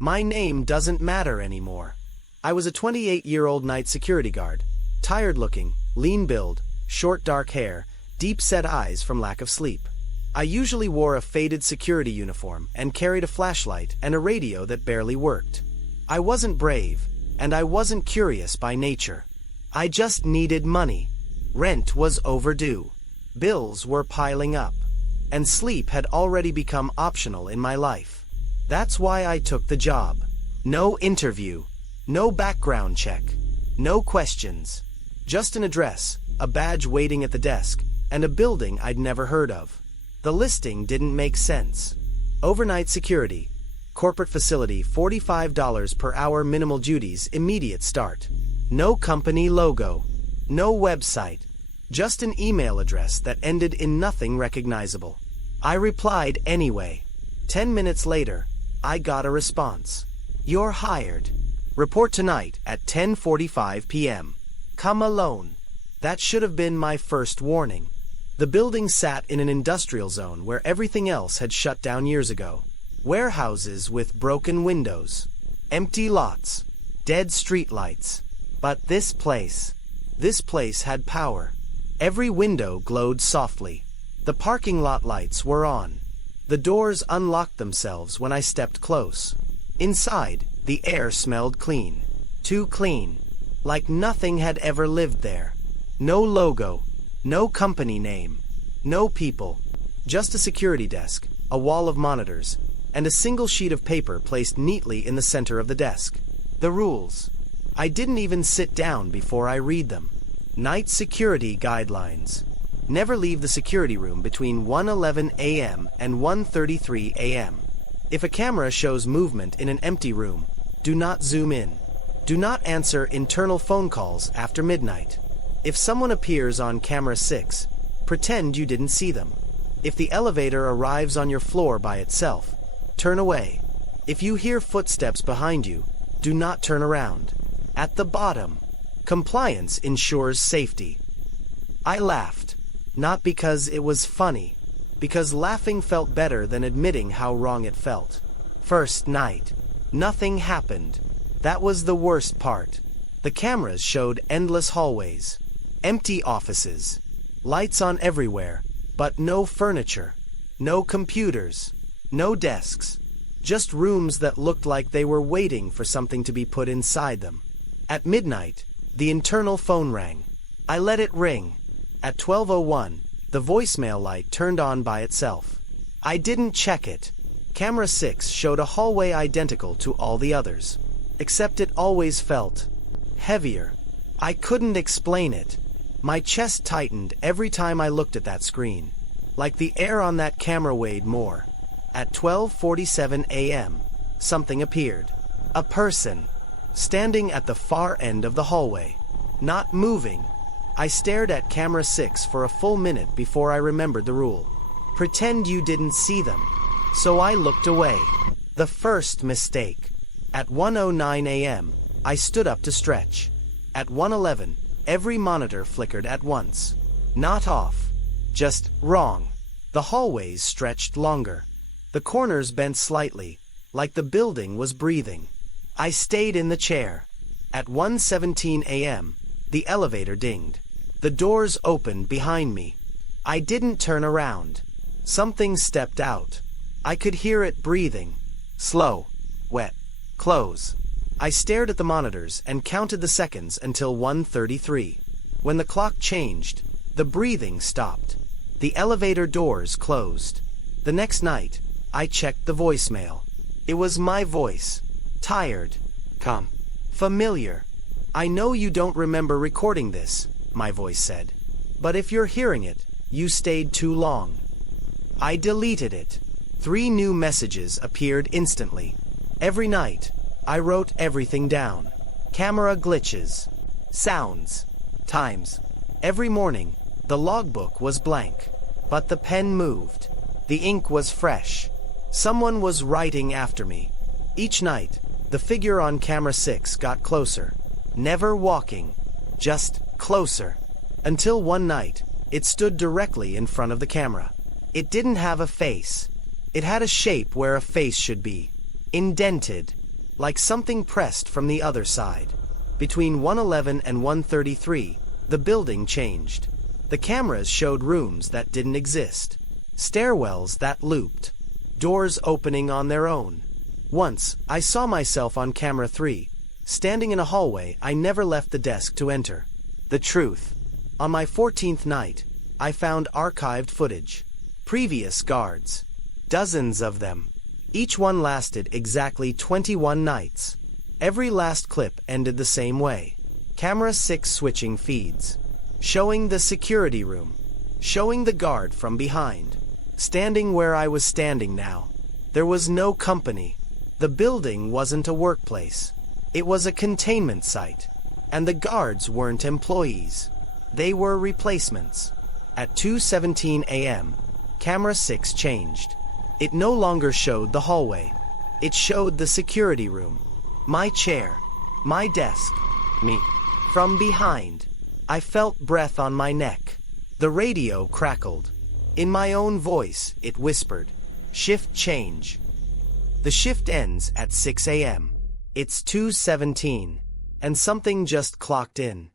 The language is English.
My name doesn't matter anymore. I was a 28-year-old night security guard, tired-looking, lean build, short dark hair, deep-set eyes from lack of sleep. I usually wore a faded security uniform and carried a flashlight and a radio that barely worked. I wasn't brave, and I wasn't curious by nature. I just needed money. Rent was overdue. Bills were piling up. And sleep had already become optional in my life. That's why I took the job. No interview. No background check. No questions. Just an address, a badge waiting at the desk, and a building I'd never heard of. The listing didn't make sense. Overnight security. Corporate facility, $45 per hour, minimal duties, immediate start. No company logo. No website. Just an email address that ended in nothing recognizable. I replied anyway. 10 minutes later, I got a response. You're hired. Report tonight at 10:45 p.m. Come alone. That should have been my first warning. The building sat in an industrial zone where everything else had shut down years ago. Warehouses with broken windows. Empty lots. Dead streetlights. But this place had power. Every window glowed softly. The parking lot lights were on. The doors unlocked themselves when I stepped close. Inside, the air smelled clean. Too clean. Like nothing had ever lived there. No logo. No company name. No people. Just a security desk, a wall of monitors, and a single sheet of paper placed neatly in the center of the desk. The rules. I didn't even sit down before I read them. Night security guidelines. Never leave the security room between 1:11 a.m. and 1:33 a.m. If a camera shows movement in an empty room, do not zoom in. Do not answer internal phone calls after midnight. If someone appears on camera 6, pretend you didn't see them. If the elevator arrives on your floor by itself, turn away. If you hear footsteps behind you, do not turn around. At the bottom, compliance ensures safety. I laughed, not because it was funny, because laughing felt better than admitting how wrong it felt. First night, nothing happened. That was the worst part. The cameras showed endless hallways, empty offices, lights on everywhere, but no furniture, no computers, no desks, just rooms that looked like they were waiting for something to be put inside them. At midnight, the internal phone rang. I let it ring. At 12:01, the voicemail light turned on by itself. I didn't check it. Camera 6 showed a hallway identical to all the others, except it always felt heavier. I couldn't explain it. My chest tightened every time I looked at that screen, like the air on that camera weighed more. At 12:47 a.m., something appeared. A person, standing at the far end of the hallway, not moving. I stared at camera 6 for a full minute before I remembered the rule. Pretend you didn't see them. So I looked away. The first mistake. At 1:09 a.m., I stood up to stretch. At 1:11, every monitor flickered at once. Not off. Just wrong. The hallways stretched longer. The corners bent slightly, like the building was breathing. I stayed in the chair. At 1:17 a.m., the elevator dinged. The doors opened behind me. I didn't turn around. Something stepped out. I could hear it breathing. Slow. Wet. Close. I stared at the monitors and counted the seconds until 1:33. When the clock changed, the breathing stopped. The elevator doors closed. The next night, I checked the voicemail. It was my voice. Tired. Calm. Familiar. I know you don't remember recording this, my voice said. But if you're hearing it, you stayed too long. I deleted it. 3 new messages appeared instantly. Every night, I wrote everything down. Camera glitches. Sounds. Times. Every morning, the logbook was blank. But the pen moved. The ink was fresh. Someone was writing after me. Each night, the figure on camera 6 got closer. Never walking. Just closer. Until one night, it stood directly in front of the camera. It didn't have a face. It had a shape where a face should be. Indented. like something pressed from the other side. Between 1:11 and 1:33, the building changed. The cameras showed rooms that didn't exist, stairwells that looped, doors opening on their own. Once, I saw myself on camera 3, standing in a hallway I never left the desk to enter. The truth. On my 14th night, I found archived footage. Previous guards. Dozens of them. Each one lasted exactly 21 nights. Every last clip ended the same way. Camera 6 switching feeds. Showing the security room. Showing the guard from behind. Standing where I was standing now. There was no company. The building wasn't a workplace. It was a containment site. And the guards weren't employees. They were replacements. At 2:17 a.m., camera 6 changed. It no longer showed the hallway. It showed the security room. My chair. My desk. Me. From behind, I felt breath on my neck. The radio crackled. In my own voice, it whispered, "Shift change." The shift ends at 6 a.m. It's 2:17, and something just clocked in.